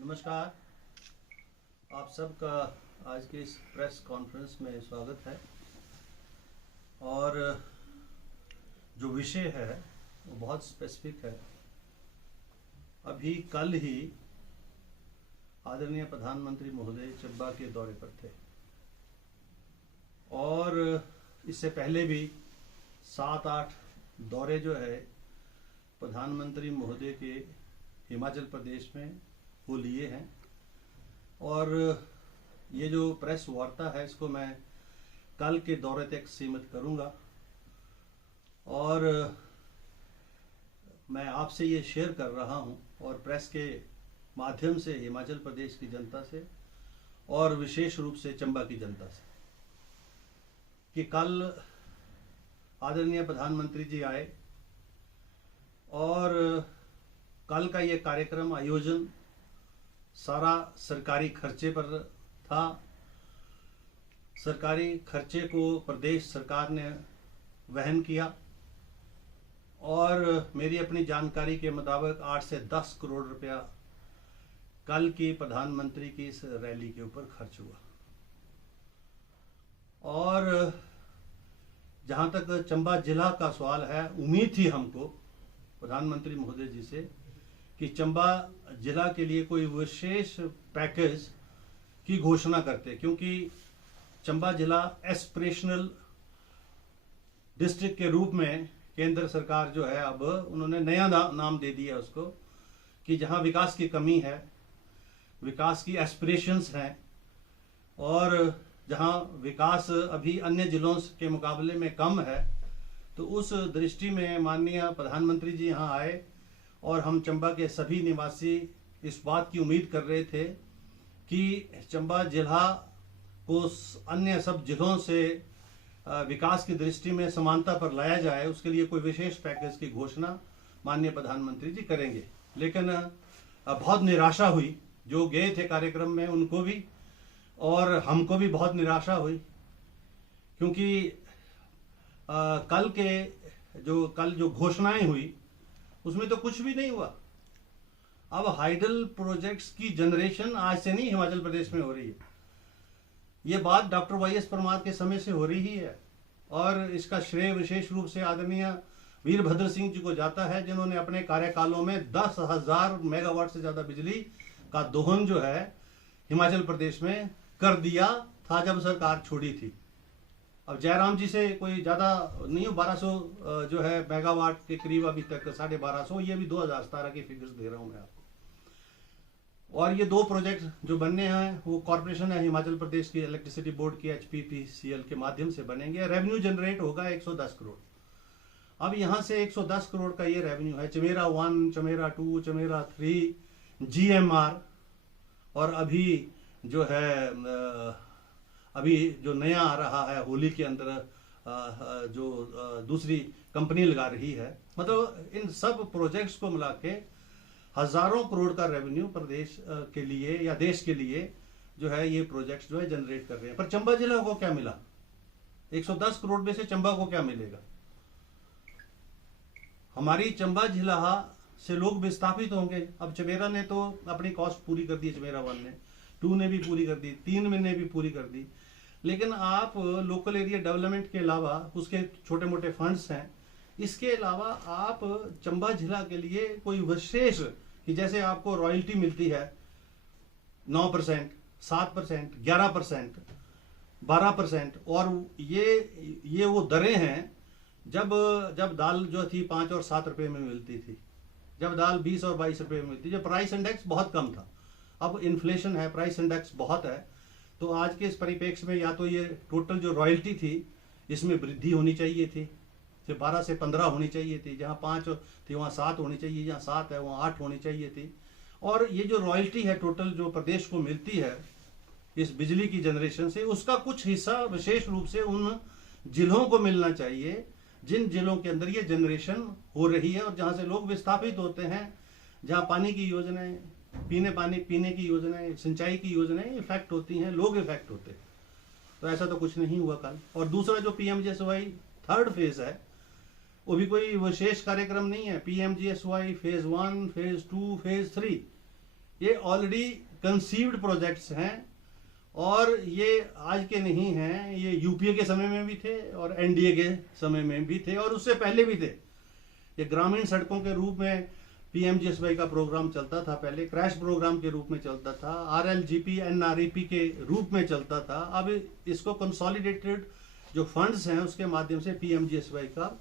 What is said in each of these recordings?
नमस्कार। आप सबका आज के इस प्रेस कॉन्फ्रेंस में स्वागत है। और जो विषय है वो बहुत स्पेसिफिक है। अभी कल ही आदरणीय प्रधानमंत्री महोदय चंबा के दौरे पर थे और इससे पहले भी 7-8 दौरे जो है प्रधानमंत्री महोदय के हिमाचल प्रदेश में वो लिए हैं। और ये जो प्रेस वार्ता है इसको मैं कल के दौरे तक सीमित करूंगा और मैं आपसे ये शेयर कर रहा हूं और प्रेस के माध्यम से हिमाचल प्रदेश की जनता से और विशेष रूप से चंबा की जनता से कि कल आदरणीय प्रधानमंत्री जी आए और कल का ये कार्यक्रम आयोजन सारा सरकारी खर्चे पर था। सरकारी खर्चे को प्रदेश सरकार ने वहन किया और मेरी अपनी जानकारी के मुताबिक 8 से 10 करोड़ रुपया कल की प्रधानमंत्री की इस रैली के ऊपर खर्च हुआ। और जहां तक चंबा जिला का सवाल है, उम्मीद थी हमको प्रधानमंत्री महोदय जी से कि चंबा जिला के लिए कोई विशेष पैकेज की घोषणा करते, क्योंकि चंबा जिला एस्पिरेशनल डिस्ट्रिक्ट के रूप में केंद्र सरकार जो है अब उन्होंने नया नाम दे दिया उसको कि जहां विकास की कमी है, विकास की एस्पिरेशंस हैं और जहां विकास अभी अन्य जिलों के मुकाबले में कम है, तो उस दृष्टि में माननीय प्रधानमंत्री जी यहाँ आए और हम चंबा के सभी निवासी इस बात की उम्मीद कर रहे थे कि चंबा जिला को अन्य सब जिलों से विकास की दृष्टि में समानता पर लाया जाए, उसके लिए कोई विशेष पैकेज की घोषणा माननीय प्रधानमंत्री जी करेंगे। लेकिन बहुत निराशा हुई, जो गए थे कार्यक्रम में उनको भी और हमको भी बहुत निराशा हुई, क्योंकि कल जो घोषणाएं हुई उसमें तो कुछ भी नहीं हुआ। अब हाइडल प्रोजेक्ट्स की जनरेशन आज से नहीं हिमाचल प्रदेश में हो रही है, ये बात डॉक्टर वाई.एस. परमार के समय से हो रही है और इसका श्रेय विशेष रूप से आदरणीय वीरभद्र सिंह जी को जाता है, जिन्होंने अपने कार्यकालों में 10,000 मेगावाट से ज्यादा बिजली का दोहन जो है हिमाचल प्रदेश में कर दिया था जब सरकार छोड़ी थी। अब जयराम जी से कोई ज्यादा नहीं हो, 1200 जो है मेगावाट के करीब अभी तक 1250, ये भी 2017 की फिगर्स दे रहा हूं मैं आपको। और ये 2 प्रोजेक्ट जो बनने हैं वो कॉर्पोरेशन है हिमाचल प्रदेश की इलेक्ट्रिसिटी बोर्ड की HPPCL के माध्यम से बनेंगे। रेवेन्यू जनरेट होगा 110 करोड़। अब यहां से 110 करोड़ का ये रेवेन्यू है। चमेरा 1, चमेरा 2, चमेरा 3, GMR और अभी जो है अभी जो नया आ रहा है होली के अंदर जो दूसरी कंपनी लगा रही है, मतलब इन सब प्रोजेक्ट्स को मिला के हजारों करोड़ का रेवेन्यू प्रदेश के लिए या देश के लिए जो है ये प्रोजेक्ट्स जो है जनरेट कर रहे हैं। पर चंबा जिला को क्या मिला? 110 करोड़ में से चंबा को क्या मिलेगा? हमारी चंबा जिला से लोग विस्थापित होंगे। अब चमेरा ने तो अपनी कॉस्ट पूरी कर दी, चमेरा 1 ने, 2 ने भी पूरी कर दी, 3 ने भी पूरी कर दी। लेकिन आप लोकल एरिया डेवलपमेंट के अलावा उसके छोटे मोटे फंड्स हैं, इसके अलावा आप चंबा जिला के लिए कोई विशेष कि जैसे आपको रॉयल्टी मिलती है 9%, 7%, 11%, 12% और ये वो दरें हैं जब दाल जो थी 5 और 7 रुपए में मिलती थी, जब दाल 20 और 22 रुपए में मिलती, जब प्राइस इंडेक्स बहुत कम था। अब इन्फ्लेशन है, प्राइस इंडेक्स बहुत है, तो आज के इस परिप्रेक्ष्य में या तो ये टोटल जो रॉयल्टी थी इसमें वृद्धि होनी चाहिए थी, 12 से 15 होनी चाहिए थी, जहां 5 थी वहां 7 होनी चाहिए, जहां 7 है वहां 8 होनी चाहिए थी। और ये जो रॉयल्टी है टोटल जो प्रदेश को मिलती है इस बिजली की जनरेशन से, उसका कुछ हिस्सा विशेष रूप से उन जिलों को मिलना चाहिए जिन जिलों के अंदर ये जनरेशन हो रही है और जहां से लोग विस्थापित होते हैं, जहां पानी की योजनाएं, पीने की योजनाएं, सिंचाई की योजनाएं इफेक्ट होती हैं, लोग इफेक्ट होते हैं। तो ऐसा तो कुछ नहीं हुआ कल। और दूसरा जो PMGSY 3rd फेज है वो भी कोई विशेष कार्यक्रम नहीं है। PMGSY फेज 1, फेज 2, फेज 3 ये ऑलरेडी कंसीव्ड प्रोजेक्ट्स हैं और ये आज के नहीं हैं, ये यूपीए के समय में भी थे और एनडीए के समय में भी थे और उससे पहले भी थे। ये ग्रामीण सड़कों के रूप में पीएमजीएसवाई का प्रोग्राम चलता था, पहले क्रैश प्रोग्राम के रूप में चलता था, आरएलजीपी एनआरईपी के रूप में चलता था। अब इसको कंसोलिडेटेड जो फंड्स हैं उसके माध्यम से पीएमजीएसवाई का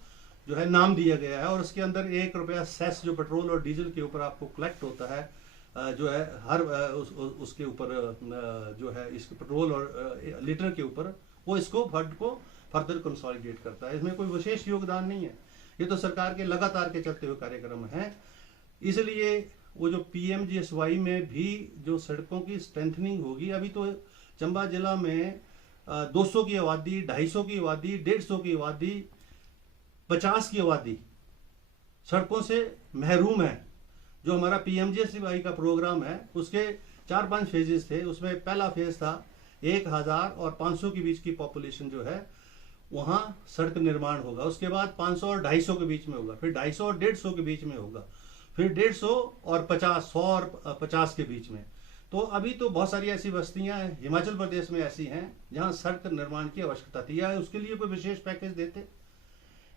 जो है नाम दिया गया है और उसके अंदर ₹1 सेस जो पेट्रोल और डीजल के ऊपर आपको कलेक्ट होता है, जो है हर उसके ऊपर जो है इस पेट्रोल और लीटर के ऊपर, वो इसको फंड को फर्दर कंसोलिडेट करता है। इसमें कोई विशेष योगदान नहीं है, ये तो सरकार के लगातार के चलते हुए कार्यक्रम हैं। इसलिए वो जो पीएमजीएसवाई में भी जो सड़कों की स्ट्रेंथनिंग होगी, अभी तो चंबा जिला में 200 की आबादी, 250 की आबादी, 150 की आबादी, 50 की आबादी सड़कों से महरूम है। जो हमारा पीएमजीएसवाई का प्रोग्राम है उसके 4-5 फेजेस थे, उसमें पहला फेज था 1000 और 500 के बीच की पॉपुलेशन जो है वहां सड़क निर्माण होगा, उसके बाद 500 और 250 के बीच में होगा, फिर 250 और 150 के बीच में होगा, फिर 150 और 50, 100 और 50 के बीच में। तो अभी तो बहुत सारी ऐसी बस्तियां हैं हिमाचल प्रदेश में ऐसी हैं जहां सड़क निर्माण की आवश्यकता थी, या उसके लिए कोई विशेष पैकेज देते।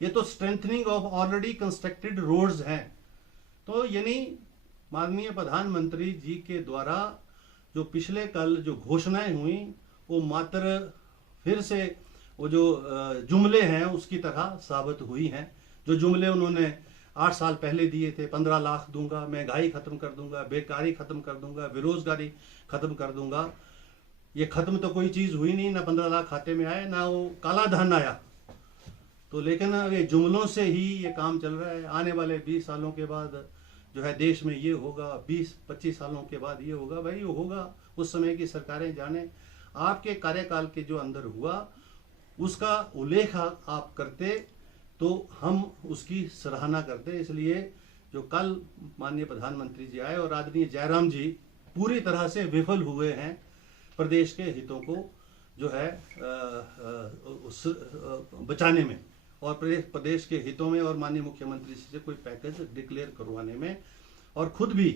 ये तो strengthening of already constructed roads हैं। तो यानी माननीय प्रधानमंत्री जी के द्वारा जो पिछले कल जो घोषणाएं हुई वो मात्र फिर से वो जो जुमले हैं उसकी तरह साबित हुई हैं। जो जुमले उन्होंने 8 साल पहले दिए थे, 15 लाख दूंगा, महंगाई खत्म कर दूंगा, बेकारी खत्म कर दूंगा, बेरोजगारी खत्म कर दूंगा, ये खत्म तो कोई चीज हुई नहीं, ना 15 लाख खाते में आए, ना वो काला धन आया। तो लेकिन ये जुमलों से ही ये काम चल रहा है। आने वाले 20 सालों के बाद जो है देश में ये होगा, 20-25 सालों के बाद ये होगा। भाई ये होगा, उस समय की सरकारें जाने। आपके कार्यकाल के जो अंदर हुआ उसका उल्लेख आप करते तो हम उसकी सराहना करते। इसलिए जो कल माननीय प्रधानमंत्री जी आए और आदरणीय जयराम जी पूरी तरह से विफल हुए हैं प्रदेश के हितों को जो है बचाने में और प्रदेश के हितों में और माननीय मुख्यमंत्री से कोई पैकेज डिक्लेयर करवाने में। और खुद भी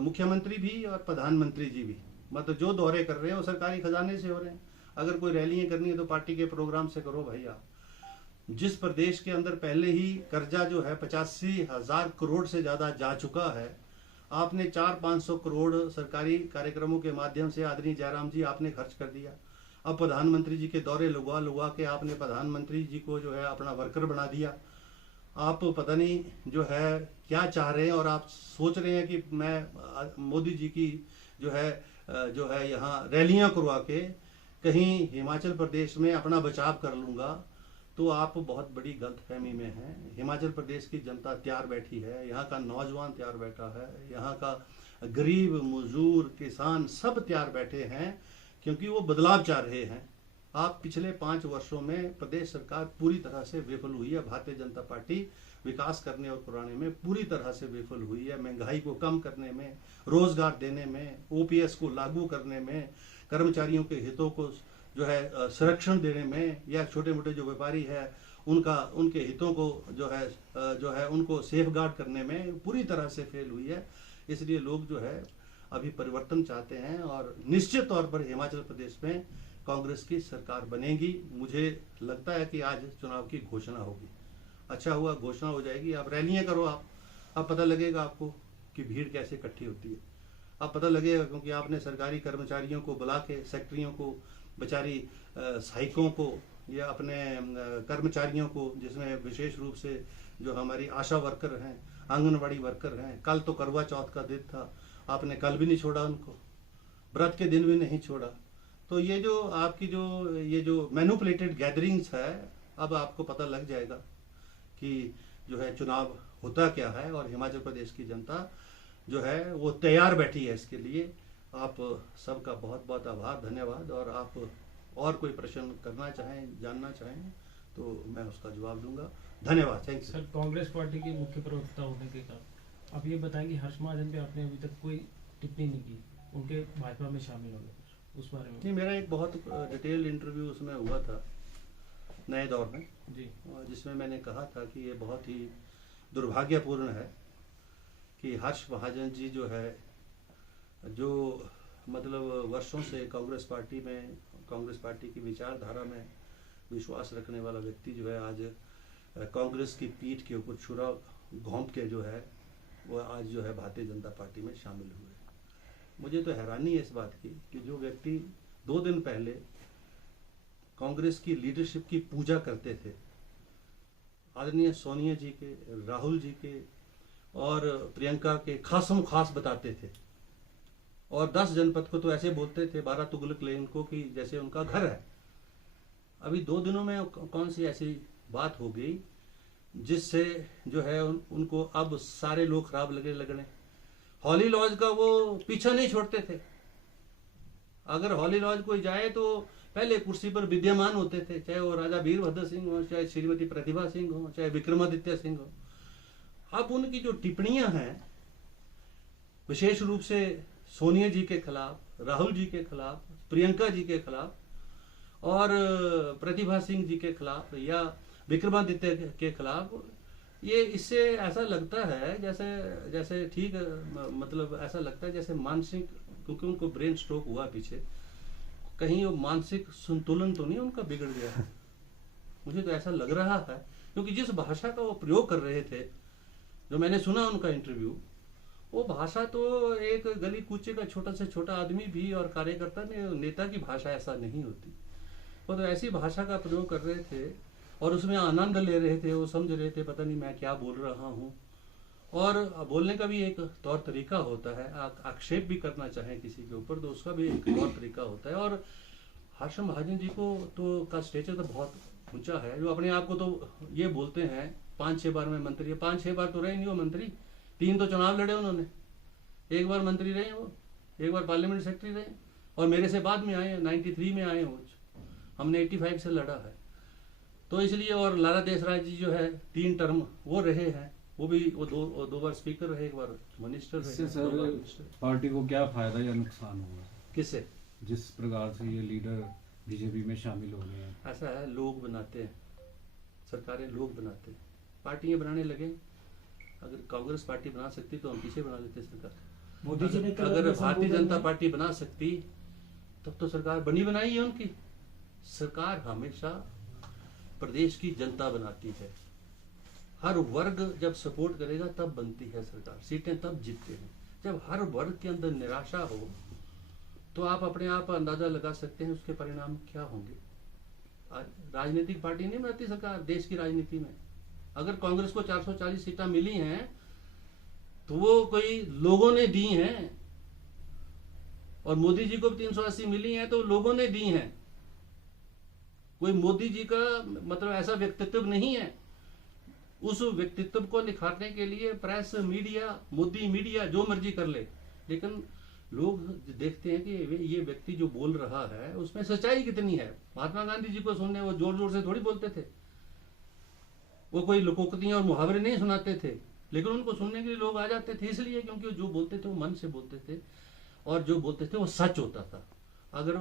मुख्यमंत्री भी और प्रधानमंत्री जी भी मतलब जो दौरे कर रहे हैं वो सरकारी खजाने से हो रहे हैं। अगर कोई रैलियां करनी है तो पार्टी के प्रोग्राम से करो भाई। आप जिस प्रदेश के अंदर पहले ही कर्जा जो है 85,000 करोड़ से ज्यादा जा चुका है, आपने 400-500 करोड़ सरकारी कार्यक्रमों के माध्यम से आदरणीय जयराम जी आपने खर्च कर दिया। अब प्रधानमंत्री जी के दौरे लगवा लगवा के आपने प्रधानमंत्री जी को जो है अपना वर्कर बना दिया। आप पता नहीं जो है क्या चाह रहे हैं और आप सोच रहे हैं कि मैं मोदी जी की जो है यहाँ रैलियां करवा के कहीं हिमाचल प्रदेश में अपना बचाव कर लूंगा। तो आप बहुत बड़ी गलतफहमी में हैं। हिमाचल प्रदेश की जनता तैयार बैठी है, यहाँ का नौजवान तैयार बैठा है, यहाँ का गरीब मजदूर किसान सब तैयार बैठे हैं क्योंकि वो बदलाव चाह रहे हैं। आप पिछले 5 वर्षों में प्रदेश सरकार पूरी तरह से विफल हुई है। भारतीय जनता पार्टी विकास करने और कराने में पूरी तरह से विफल हुई है। महंगाई को कम करने में, रोजगार देने में, ओपीएस को लागू करने में, कर्मचारियों के हितों को जो है संरक्षण देने में, या छोटे मोटे जो व्यापारी है उनके हितों को जो है उनको सेफ गार्ड करने में पूरी तरह से फेल हुई है। इसलिए लोग जो है अभी परिवर्तन चाहते हैं और निश्चित तौर पर हिमाचल प्रदेश में कांग्रेस की सरकार बनेगी। मुझे लगता है कि आज चुनाव की घोषणा होगी। अच्छा हुआ घोषणा हो जाएगी। आप रैलियां करो, आप पता लगेगा आपको कि भीड़ कैसे इकट्ठी होती है। अब पता लगेगा क्योंकि आपने सरकारी कर्मचारियों को बुला के, सेक्रेटरियों को, बेचारी सहायकों को या अपने कर्मचारियों को, जिसमें विशेष रूप से जो हमारी आशा वर्कर हैं, आंगनवाड़ी वर्कर हैं, कल तो करवा चौथ का दिन था, आपने कल भी नहीं छोड़ा उनको, व्रत के दिन भी नहीं छोड़ा। तो ये जो आपकी ये जो मैनिपुलेटेड गैदरिंग्स है, अब आपको पता लग जाएगा कि जो है चुनाव होता क्या है और हिमाचल प्रदेश की जनता जो है वो तैयार बैठी है इसके लिए। आप सबका बहुत बहुत आभार, धन्यवाद। और आप और कोई प्रश्न करना चाहें, जानना चाहें तो मैं उसका जवाब दूंगा। धन्यवाद, thank you. Sir, Congress party के मुख्य प्रवक्ता होने के कारण आप ये बताएंगे हर्ष महाजन पे आपने अभी तक कोई टिप्पणी नहीं की, उनके भाजपा में शामिल हो गए, उस बारे में? नहीं, मेरा एक बहुत डिटेल इंटरव्यू उसमें हुआ था नए दौर में जी, जिसमें मैंने कहा था कि ये बहुत ही दुर्भाग्यपूर्ण है कि हर्ष महाजन जी जो है जो मतलब वर्षों से कांग्रेस पार्टी की विचारधारा में विश्वास रखने वाला व्यक्ति जो है आज कांग्रेस की पीठ के ऊपर छुरा घोंप के जो है वो आज जो है भारतीय जनता पार्टी में शामिल हुए। मुझे तो हैरानी है इस बात की कि जो व्यक्ति 2 दिन पहले कांग्रेस की लीडरशिप की पूजा करते थे, आदरणीय सोनिया जी के, राहुल जी के और प्रियंका के खासम खास बताते थे, और 10 जनपद को तो ऐसे बोलते थे 12 तुगलक लेन को कि जैसे उनका घर है। अभी 2 दिनों में कौन सी ऐसी बात हो गई जिससे जो है उनको अब सारे लोग खराब लगने। हॉली लॉज का वो पीछा नहीं छोड़ते थे। अगर हॉली लॉज कोई जाए तो पहले कुर्सी पर विद्यमान होते थे, चाहे वो राजा वीरभद्र सिंह हो, चाहे श्रीमती प्रतिभा सिंह हो, चाहे विक्रमादित्य सिंह हो। अब उनकी जो टिप्पणियां हैं विशेष रूप से सोनिया जी के खिलाफ, राहुल जी के खिलाफ, प्रियंका जी के खिलाफ और प्रतिभा सिंह जी के खिलाफ या विक्रमादित्य के खिलाफ, ये इससे ऐसा लगता है जैसे ठीक मतलब ऐसा लगता है जैसे मानसिक, क्योंकि उनको ब्रेन स्ट्रोक हुआ पीछे, कहीं वो मानसिक संतुलन तो नहीं उनका बिगड़ गया है। मुझे तो ऐसा लग रहा है, क्योंकि जिस भाषा का वो प्रयोग कर रहे थे, जो मैंने सुना उनका इंटरव्यू, वो भाषा तो एक गली कूचे का छोटा से छोटा आदमी भी और कार्यकर्ता नेता की भाषा ऐसा नहीं होती। वो तो ऐसी भाषा का प्रयोग कर रहे थे और उसमें आनंद ले रहे थे। वो समझ रहे थे पता नहीं मैं क्या बोल रहा हूँ। और बोलने का भी एक तौर तरीका होता है, आक्षेप भी करना चाहे किसी के ऊपर तो उसका भी एक तौर तरीका होता है। और हर्ष महाजन जी को तो का स्टेचर तो बहुत ऊंचा है, जो अपने आप को तो ये बोलते हैं 5-6 बार में मंत्री है। 5-6 बार तो रहे नहीं वो मंत्री, 3 तो चुनाव लड़े उन्होंने, 1 बार मंत्री रहे वो, 1 बार पार्लियामेंट सेक्रेटरी रहे, और मेरे से बाद में आए, 93 में आए वो, हमने 85 से लड़ा है। तो इसलिए, और लाला देशराज जी जो है 3 टर्म वो रहे हैं, वो भी वो दो बार स्पीकर रहे, 1 बार मिनिस्टर रहे। इससे सर पार्टी को क्या फायदा या नुकसान होगा? किससे? जिस प्रकार से ये लीडर बीजेपी में शामिल हो गए हैं। ऐसा है, लोग बनाते हैं, सरकारें लोग बनाते हैं, पार्टियां बनाने लगे। अगर कांग्रेस पार्टी बना सकती तो हम पीछे बना लेते सरकार। मोदी जी ने अगर भारतीय जनता पार्टी बना सकती तब तो सरकार बनी बनाई है उनकी। सरकार हमेशा प्रदेश की जनता बनाती है, हर वर्ग जब सपोर्ट करेगा तब बनती है सरकार, सीटें तब जीतते हैं। जब हर वर्ग के अंदर निराशा हो तो आप अपने आप अंदाजा लगा सकते हैं उसके परिणाम क्या होंगे। राजनीतिक पार्टी नहीं बनाती सरकार देश की राजनीति में। अगर कांग्रेस को 440 सीटें मिली हैं तो वो कोई लोगों ने दी हैं, और मोदी जी को भी 380 मिली हैं तो लोगों ने दी हैं। कोई मोदी जी का मतलब ऐसा व्यक्तित्व नहीं है। उस व्यक्तित्व को निखारने के लिए प्रेस, मीडिया, मोदी मीडिया जो मर्जी कर ले, लेकिन लोग देखते हैं कि ये व्यक्ति जो बोल रहा है उसमें सच्चाई कितनी है। महात्मा गांधी जी को सुनने वो जोर जोर से थोड़ी बोलते थे, वो कोई लोकोक्तियां और मुहावरे नहीं सुनाते थे, लेकिन उनको सुनने के लिए लोग आ जाते थे, इसलिए क्योंकि जो बोलते थे वो मन से बोलते थे, और जो बोलते थे वो सच होता था। अगर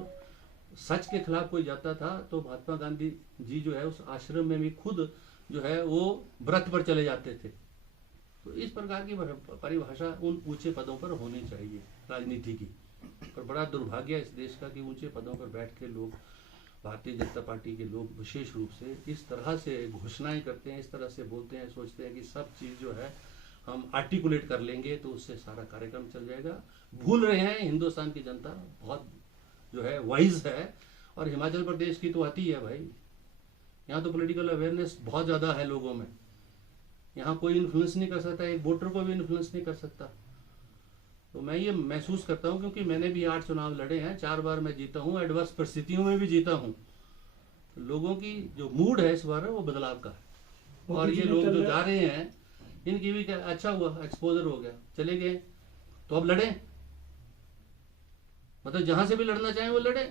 सच के खिलाफ कोई जाता था तो महात्मा गांधी जी जो है उस आश्रम में भी खुद जो है वो व्रत पर चले जाते थे। तो इस प्रकार की परिभाषा उन ऊंचे पदों पर होनी चाहिए राजनीति की। पर बड़ा दुर्भाग्य है इस देश का कि ऊंचे पदों पर बैठ के लोग, भारतीय जनता पार्टी के लोग विशेष रूप से इस तरह से घोषणाएं करते हैं, इस तरह से बोलते हैं, सोचते हैं कि सब चीज जो है हम आर्टिकुलेट कर लेंगे तो उससे सारा कार्यक्रम चल जाएगा। भूल रहे हैं हिंदुस्तान की जनता बहुत जो है वाइज है, और हिमाचल प्रदेश की तो आती है भाई। यहाँ तो पॉलिटिकल अवेयरनेस बहुत ज़्यादा है लोगों में। यहाँ कोई इन्फ्लुएंस नहीं कर सकता, एक वोटर को भी इन्फ्लुएंस नहीं कर सकता। तो मैं ये महसूस करता हूँ, क्योंकि मैंने भी 8 चुनाव लड़े हैं, 4 बार मैं जीता हूँ, एडवर्स परिस्थितियों में भी जीता हूँ। तो लोगों की जो मूड है इस बार वो बदलाव का है, और ये लोग जो जा रहे हैं इनकी भी क्या अच्छा हुआ, एक्सपोजर हो गया, चले गए तो अब लड़े, मतलब जहां से भी लड़ना चाहें वो लड़े,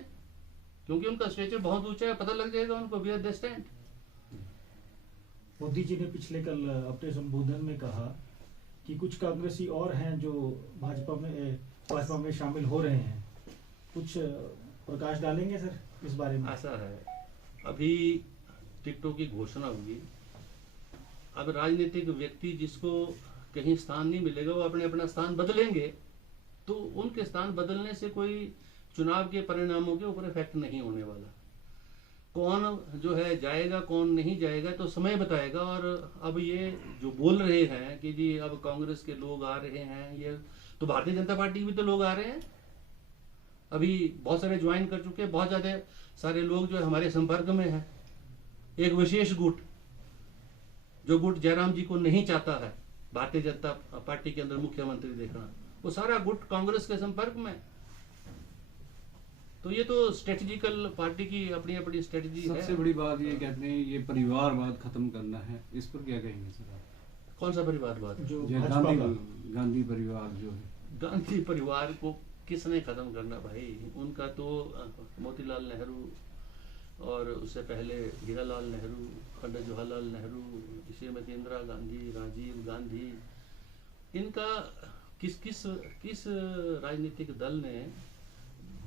क्योंकि उनका स्टेचर बहुत ऊंचा है, पता लग जाएगा उनको we are the stand. Modi ji ने पिछले कल अपने संबोधन में कहा कि कुछ कांग्रेसी और हैं जो भाजपा में शामिल हो रहे हैं। कुछ प्रकाश डालेंगे सर इस बारे में? ऐसा है, अभी टिकटों की घोषणा होगी। अब राजनीतिक व्यक्ति जिसको कहीं स्थान नहीं मिलेगा वो अपने अपना स्थान बदलेंगे। तो उनके स्थान बदलने से कोई चुनाव के परिणामों के ऊपर इफेक्ट नहीं होने वाला। कौन जो है जाएगा कौन नहीं जाएगा तो समय बताएगा। और अब ये जो बोल रहे हैं कि जी अब कांग्रेस के लोग आ रहे हैं, ये तो भारतीय जनता पार्टी भी तो लोग आ रहे हैं, अभी बहुत सारे ज्वाइन कर चुके हैं, बहुत ज्यादा सारे लोग जो है हमारे संपर्क में है। एक विशेष गुट, जो गुट जयराम जी को नहीं चाहता है भारतीय जनता पार्टी के अंदर मुख्यमंत्री देखना, वो सारा गुट कांग्रेस के संपर्क में। तो ये तो स्ट्रेटेजिकल पार्टी की अपनी अपनी स्ट्रेटेजी है। सबसे बड़ी बात ये कहते हैं ये परिवारवाद खत्म करना है, इस पर क्या कहेंगे सर आप? कौन सा परिवारवाद? जो जो भाजपा का गांधी परिवार जो है। गांधी परिवार को किसने खत्म करना भाई? उनका तो मोतीलाल नेहरू और उससे पहले हीरालाल नेहरू, पंडित जवाहरलाल नेहरू, श्रीमती इंदिरा गांधी, राजीव गांधी, इनका किस राजनीतिक दल ने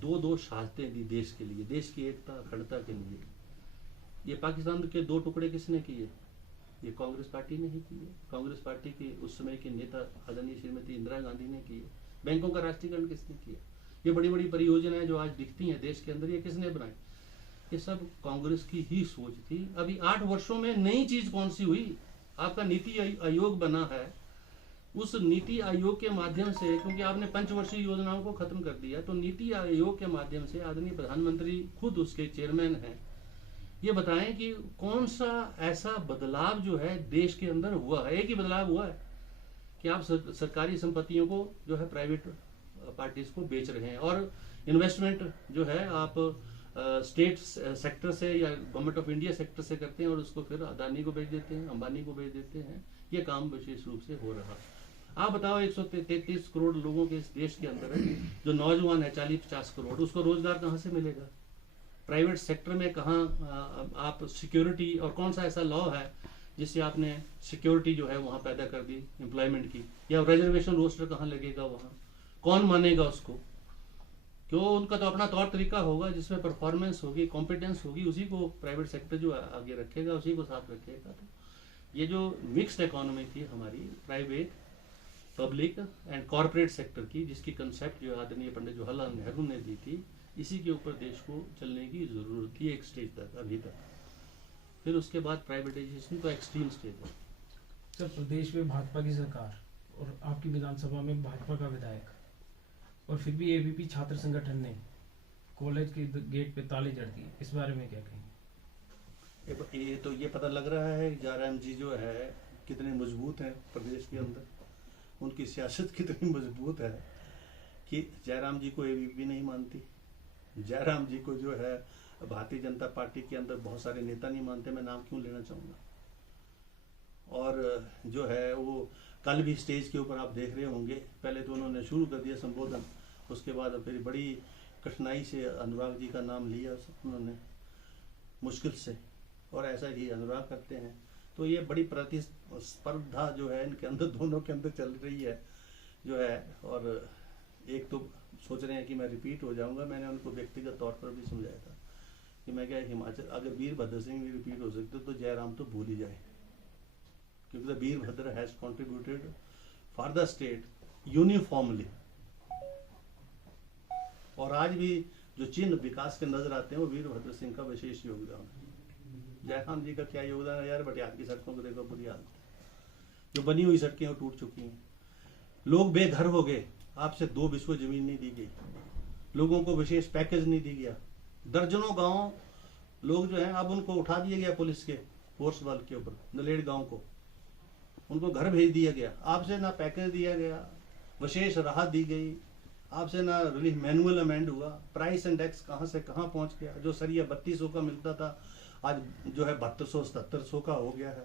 दो शहादतें दी देश के लिए, देश की एकता अखंडता के लिए? ये पाकिस्तान के 2 टुकड़े किसने किए? ये कांग्रेस पार्टी ने ही किए। कांग्रेस पार्टी के उस समय के नेता आदरणीय श्रीमती इंदिरा गांधी ने किए। बैंकों का राष्ट्रीयकरण किसने किया? ये बड़ी बड़ी परियोजनाएं जो आज दिखती हैं देश के अंदर, ये किसने बनाई? ये सब कांग्रेस की ही सोच थी। अभी 8 वर्षों में नई चीज कौन सी हुई? आपका नीति आयोग बना है, उस नीति आयोग के माध्यम से, क्योंकि आपने पंचवर्षीय योजनाओं को खत्म कर दिया, तो नीति आयोग के माध्यम से आदरणीय प्रधानमंत्री खुद उसके चेयरमैन हैं, ये बताएं कि कौन सा ऐसा बदलाव जो है देश के अंदर हुआ है। एक ही बदलाव हुआ है कि आप सरकारी संपत्तियों को जो है प्राइवेट पार्टीज को बेच रहे हैं, और इन्वेस्टमेंट जो है आप स्टेट सेक्टर से या गवर्नमेंट ऑफ इंडिया सेक्टर से करते हैं और उसको फिर अदानी को बेच देते हैं, अंबानी को बेच देते हैं। ये काम विशेष रूप से हो रहा। आप बताओ 133 करोड़ लोगों के इस देश के अंदर है, जो नौजवान है 40-50 करोड़, उसको रोजगार कहाँ से मिलेगा? प्राइवेट सेक्टर में कहाँ आप सिक्योरिटी, और कौन सा ऐसा लॉ है जिससे आपने सिक्योरिटी जो है वहां पैदा कर दी एम्प्लॉयमेंट की? या रिजर्वेशन रोस्टर कहाँ लगेगा? वहां कौन मानेगा उसको? क्यों? उनका तो अपना तौर तरीका होगा जिसमें परफॉर्मेंस होगी, कॉम्पिटेंस होगी, उसी को प्राइवेट सेक्टर जो आगे रखेगा, उसी को साथ रखेगा। तो ये जो मिक्स्ड इकोनॉमी थी हमारी, private, public and corporate sector की, जिसकी कंसेप्ट जो आदरणीय पंडित जवाहरलाल नेहरू ने दी थी, इसी के ऊपर देश को चलने की जरूरत थी एक स्टेज तक, अभी तक। फिर उसके बाद प्राइवेटाइजेशन तो एक्सट्रीम स्टेज है। सर, प्रदेश में भाजपा की सरकार और आपकी विधानसभा में भाजपा का विधायक, और फिर भी एबीपी छात्र संगठन ने कॉलेज के गेट पे ताले जड़ दिए, इस बारे में क्या कहेंगे? ये तो ये पता लग रहा है जयराम जी जो है कितने मजबूत हैं प्रदेश के अंदर, उनकी सियासत कितनी मजबूत है कि जयराम जी को एबीपी नहीं मानती, जयराम जी को जो है भारतीय जनता पार्टी के अंदर बहुत सारे नेता नहीं मानते। मैं नाम क्यों लेना चाहूँगा। और जो है वो कल भी स्टेज के ऊपर आप देख रहे होंगे, पहले तो उन्होंने शुरू कर दिया संबोधन, उसके बाद फिर बड़ी कठिनाई से अनुराग जी का नाम लिया उन्होंने, मुश्किल से, और ऐसा ही अनुराग करते हैं। तो ये बड़ी प्रतिस्पर्धा जो है इनके अंदर, दोनों के अंदर चल रही है जो है। और एक तो सोच रहे हैं कि मैं रिपीट हो जाऊंगा, मैंने उनको व्यक्तिगत तौर पर भी समझाया था कि मैं क्या हिमाचल, अगर वीरभद्र सिंह भी रिपीट हो सकते तो जयराम तो भूल ही जाए, क्योंकि Virbhadra has contributed for the state uniformly. और आज भी जो चिन्ह विकास के नजर आते हैं वो वीरभद्र सिंह का विशेष योगदान है। जयराम जी का क्या योगदान है यार? बटियात की सड़कों को देखो, बुरी हालत, जो बनी हुई सड़कें वो टूट चुकी हैं, लोग बेघर हो गए, आपसे 2 बिस्वा जमीन नहीं दी गई, लोगों को विशेष पैकेज नहीं दी गया, दर्जनों गांव लोग जो हैं अब उनको उठा दिया गया पुलिस के फोर्स बल के ऊपर, नलेड़ गांव को उनको घर भेज दिया गया, आपसे ना पैकेज दिया गया, विशेष राहत दी गई, आपसे ना रिलीफ मैनुअल अमेंड हुआ, प्राइस इंडेक्स कहां से कहां पहुंच गया, जो सरिया 3200 का मिलता था आज जो है 7200-7700 का हो गया है,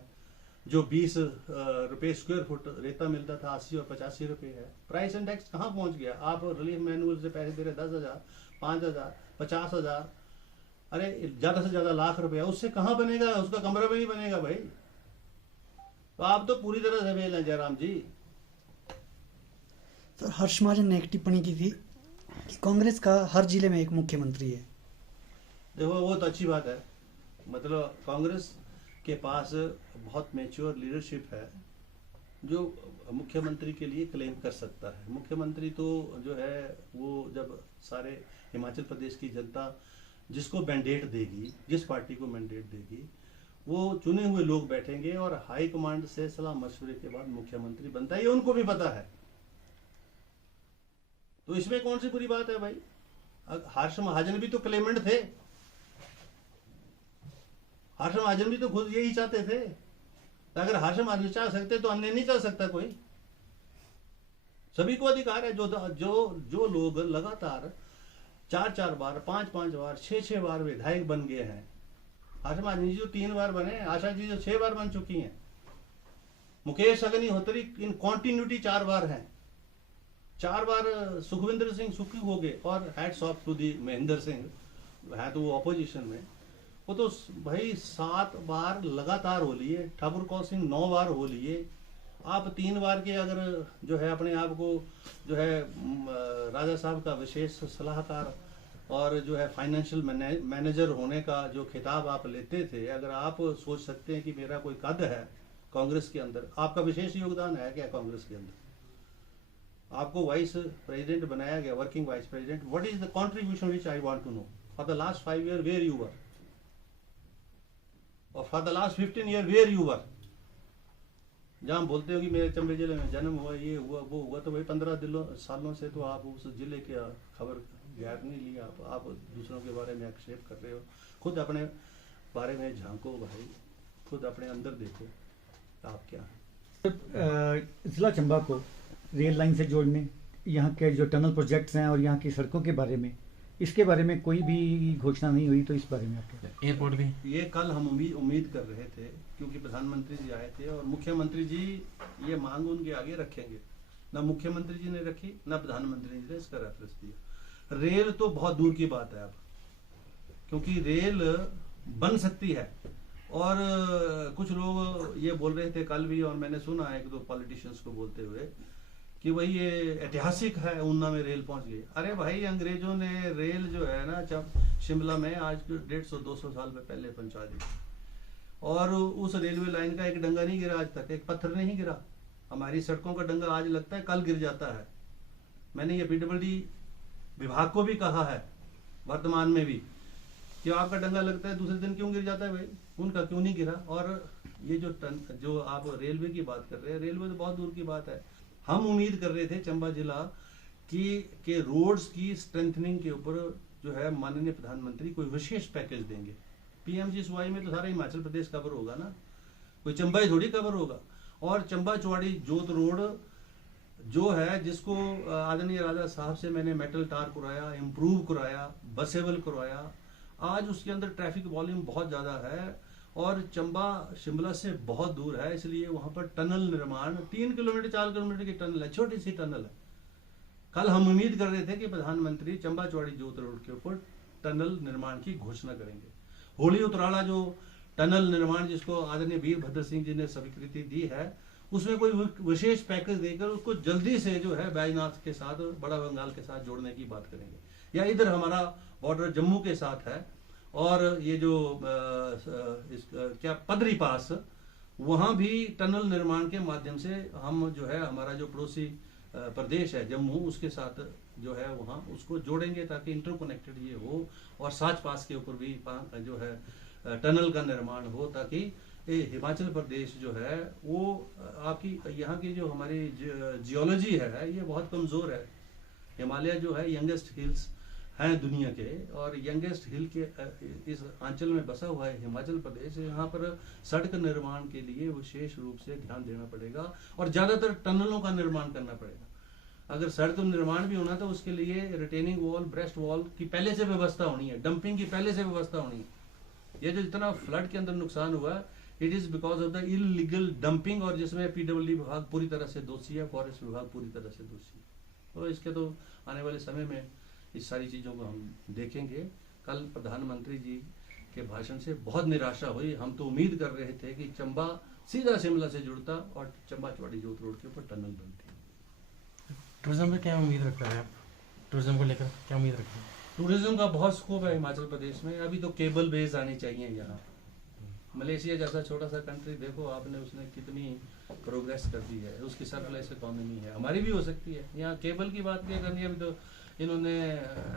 जो 20 रुपये स्क्वायर फुट रेता मिलता था 80 और 85 रुपये है। प्राइस इंडेक्स कहाँ पहुंच गया? आप रिलीफ मैनुअल से पैसे दे रहे 10,000, 5,000, 50,000, अरे ज्यादा से ज्यादा लाख रुपया, उससे कहाँ बनेगा? उसका कमरा भी नहीं बनेगा भाई। तो आप तो पूरी तरह से फेल हैं जयराम जी। सर, हर्ष महाजन ने एक टिप्पणी की थी कि कांग्रेस का हर जिले में एक मुख्यमंत्री है। देखो वो तो अच्छी बात है, मतलब कांग्रेस के पास बहुत मैच्योर लीडरशिप है, जो मुख्यमंत्री के लिए क्लेम कर सकता है। मुख्यमंत्री तो जो है वो जब सारे हिमाचल प्रदेश की जनता जिसको मैंडेट देगी, जिस पार्टी को मैंडेट देगी, वो चुने हुए लोग बैठेंगे और हाई कमांड से सलाह मशवरे के बाद मुख्यमंत्री बनता है, ये उनको भी पता है। तो इसमें कौन सी बुरी बात है भाई? हर्ष महाजन भी तो क्लेमेंट थे, हर्ष महाजन भी तो खुद यही चाहते थे। तो अगर हर्ष महाजन चाह सकते तो अन्य नहीं चाह सकता कोई। सभी को अधिकार है। जो लोग लगातार 4 बार, 5 बार, 6 बार विधायक बन गए हैं, हर्ष महाजन जी जो 3 बार बने, आशा जी जो 6 बार बन चुकी हैं, मुकेश अग्निहोत्री इन कॉन्टिन्यूटी 4 बार हैं, 4 बार सुखविंदर सिंह सुखी हो गए, और hats off to the Mahendra Singh है तो वो ऑपोजिशन में, वो तो भाई 7 बार लगातार हो लिए। ठाकुर कौर सिंह 9 बार हो लिए। आप 3 बार के अगर जो है अपने आप को जो है राजा साहब का विशेष सलाहकार और जो है फाइनेंशियल मैनेजर होने का जो खिताब आप लेते थे, अगर आप सोच सकते हैं कि मेरा कोई कद है कांग्रेस के अंदर, आपका विशेष योगदान है क्या कांग्रेस के अंदर? आपको वाइस प्रेसिडेंट बनाया गया, working vice president. What is the contribution which I want to know for the last 5 year where you were, और for the last 15 year where you were. जहाँ बोलते हो कि मेरे चंबे जिले में जन्म हुआ, ये हुआ, वो हुआ, तो भाई 15 सालों से तो आप उस जिले की खबर ज्ञात नहीं ली। आप दूसरों के बारे में आक्षेप कर रहे हो। खुद अपने बारे में झांको भाई, खुद अपने अंदर देखो आप क्या है। जिला चंबा को रेल लाइन से जोड़ने, यहाँ के जो टनल प्रोजेक्ट्स हैं और यहाँ की सड़कों के बारे में, इसके बारे में कोई भी घोषणा नहीं हुई, तो इस बारे में आपके एयरपोर्ट भी ये कल हम उम्मीद कर रहे थे, क्योंकि प्रधानमंत्री जी आए थे और मुख्यमंत्री जी ये मांग उनके आगे रखेंगे। ना मुख्यमंत्री जी ने रखी, ना प्रधानमंत्री जी ने इसका रेफरेंस दिया। रेल तो बहुत दूर की बात है अब, क्योंकि रेल बन सकती है। और कुछ लोग ये बोल रहे थे कल भी, और मैंने सुना 1-2 पॉलिटिशियंस को बोलते हुए कि भाई ये ऐतिहासिक है, ऊना में रेल पहुंच गई। अरे भाई, अंग्रेजों ने रेल जो है ना जब शिमला में आज 150-200 साल पहले पहुंचा दी, और उस रेलवे लाइन का एक डंगा नहीं गिरा आज तक, एक पत्थर नहीं गिरा। हमारी सड़कों का डंगा आज लगता है कल गिर जाता है। मैंने ये पीडब्ल्यूडी विभाग को भी कहा है वर्तमान में भी कि आपका डंगा लगता है दूसरे दिन क्यों गिर जाता है भाई, उनका क्यों नहीं गिरा। और ये जो आप रेलवे की बात कर रहे हैं, रेलवे तो बहुत दूर की बात है। हम उम्मीद कर रहे थे चंबा जिला के रोड्स की स्ट्रेंथनिंग के ऊपर जो है माननीय प्रधानमंत्री कोई विशेष पैकेज देंगे। पीएमजीएसवाई में तो सारा हिमाचल प्रदेश कवर होगा ना, कोई चंबा ही थोड़ी कवर होगा। और चंबा चौड़ी जोत रोड जो है, जिसको आदरणीय राजा साहब से मैंने मेटल टार कराया, इम्प्रूव कराया, बसेबल करवाया, आज उसके अंदर ट्रैफिक वॉल्यूम बहुत ज़्यादा है और चंबा शिमला से बहुत दूर है, इसलिए वहाँ पर टनल निर्माण 3 किलोमीटर 4 किलोमीटर की टनल है, छोटी सी टनल है। कल हम उम्मीद कर रहे थे कि प्रधानमंत्री चंबा चौड़ी जोत रोड के ऊपर टनल निर्माण की घोषणा करेंगे। होली उतराला जो टनल निर्माण जिसको आदरणीय वीरभद्र सिंह जी ने स्वीकृति दी है, उसमें कोई विशेष पैकेज देकर उसको जल्दी से जो है बैजनाथ के साथ, बड़ा बंगाल के साथ जोड़ने की बात करेंगे। या इधर हमारा बॉर्डर जम्मू के साथ है, और ये जो क्या पदरी पास, वहाँ भी टनल निर्माण के माध्यम से हम जो है हमारा जो पड़ोसी प्रदेश है जम्मू, उसके साथ जो है वहाँ उसको जोड़ेंगे ताकि इंटरकनेक्टेड ये हो, और साच पास के ऊपर भी जो है टनल का निर्माण हो, ताकि हिमाचल प्रदेश जो है वो आपकी यहाँ की जो हमारी जियोलॉजी है ये बहुत कमज़ोर है। हिमालय जो है यंगेस्ट हिल्स हैं दुनिया के, और यंगेस्ट हिल के इस अंचल में बसा हुआ है हिमाचल प्रदेश। यहाँ पर सड़क निर्माण के लिए विशेष रूप से ध्यान देना पड़ेगा और ज़्यादातर टनलों का निर्माण करना पड़ेगा। अगर सड़क निर्माण भी होना तो उसके लिए रिटेनिंग वॉल, ब्रेस्ट वॉल की पहले से व्यवस्था होनी है, डंपिंग की पहले से व्यवस्था होनी है। ये जो जितना फ्लड के अंदर नुकसान हुआ, it is because of the illegal dumping, और जिसमें पीडब्ल्यूडी विभाग पूरी तरह से दोषी है, फॉरेस्ट विभाग पूरी तरह से दोषी है। तो इसके तो आने वाले समय में इस सारी चीज़ों को हम देखेंगे। कल प्रधानमंत्री जी के भाषण से बहुत निराशा हुई। हम तो उम्मीद कर रहे थे कि चंबा सीधा शिमला से जुड़ता और चंबा चौड़ी जोत रोड के ऊपर टनल बनती। टूरिज्म पे क्या उम्मीद रखते हैं आप? टूरिज्म को लेकर क्या उम्मीद रखते हैं? टूरिज्म का बहुत स्कोप है हिमाचल प्रदेश में। अभी तो केबल बेस आनी चाहिए यहाँ। मलेशिया जैसा छोटा सा कंट्री देखो आपने, उसने कितनी प्रोग्रेस कर दी है, उसकी सरप्लस इकोनॉमी है, हमारी भी हो सकती है। यहाँ केबल की बात क्या करनी है, अभी तो इन्होंने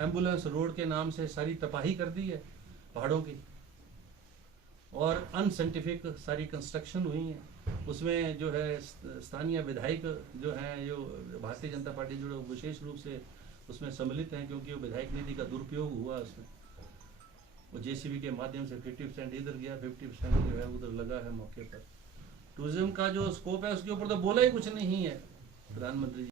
एम्बुलेंस रोड के नाम से सारी तबाही कर दी है पहाड़ों की, और अनसाइंटिफिक सारी कंस्ट्रक्शन हुई है। उसमें जो है स्थानीय विधायक जो हैं, जो भारतीय जनता पार्टी जो विशेष रूप से उसमें सम्मिलित हैं, क्योंकि वो विधायक निधि का दुरुपयोग हुआ उसमें। वो जेसीबी के माध्यम से 50% इधर गया, 50% जो है उधर लगा है मौके पर। टूरिज्म का जो स्कोप है उसके ऊपर तो बोला ही कुछ नहीं है प्रधानमंत्री जी।